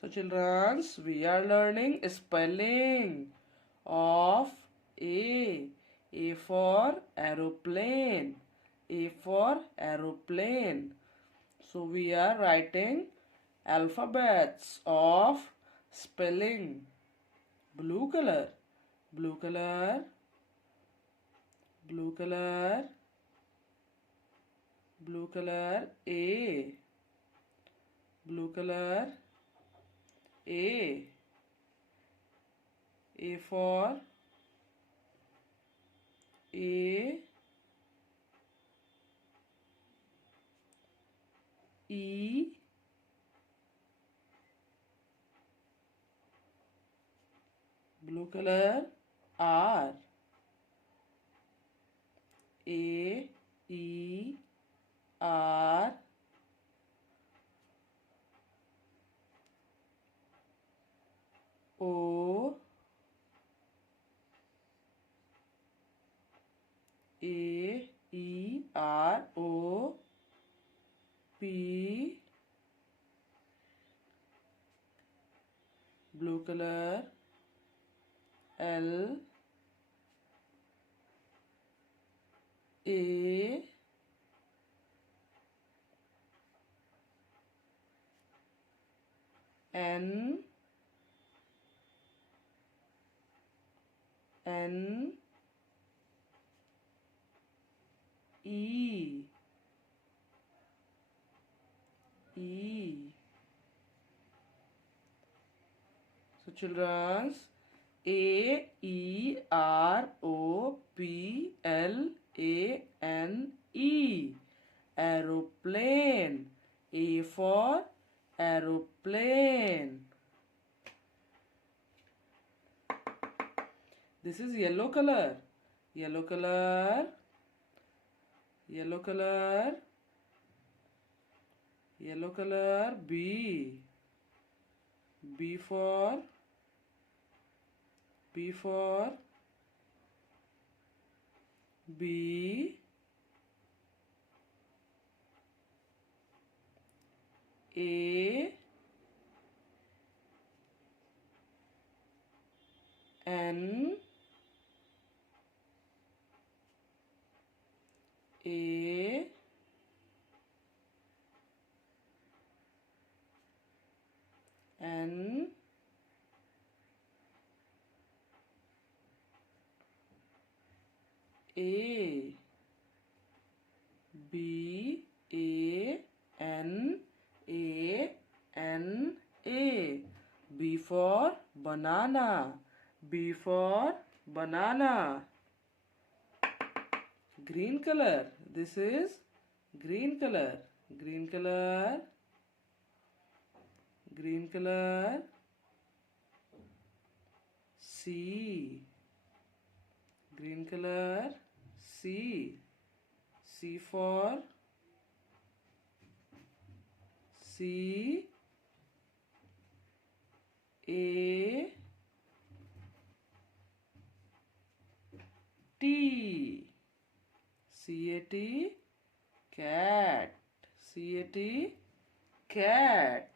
So children, we are learning spelling of A. A for aeroplane. A for aeroplane. So we are writing alphabets of spelling. Blue color, blue color, blue color, blue color, A. Blue color, A. A for A, E, blue color, R. A, E, R. O, A, E, R, O, P, blue color, L, A, N, N, E, E. So children, A, E, R, O, P, L, A, N, E. Aeroplane. A for aeroplane. This is yellow color. Yellow color. Yellow color. Yellow color. B. B for B. A, N, A, N, A, B, A, N, A, N, A. B for banana. B for banana. Green color. This is green color. Green color. Green color. C. Green color. C. C for C, A, T. C-A-T, cat. C-A-T, cat.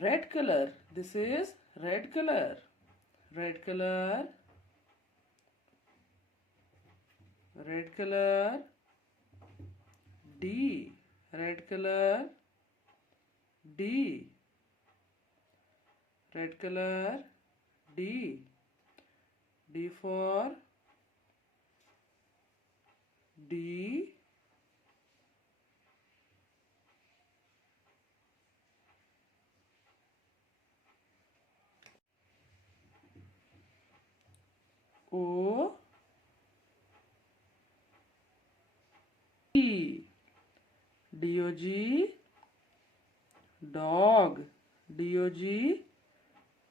Red color. This is red color. Red color. Red color. D. Red color. D. Red color. D. D for D. O. D. D-O-G. Dog. D-O-G.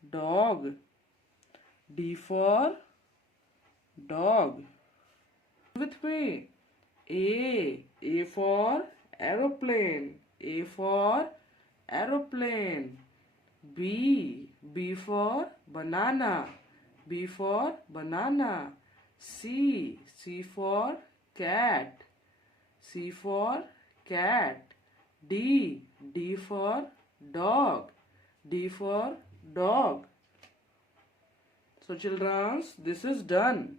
Dog. D for dog. With me. A. A for aeroplane. A for aeroplane. B. B for banana. B for banana. C. C for cat. C for cat. D. D for dog. D for dog. So children, this is done.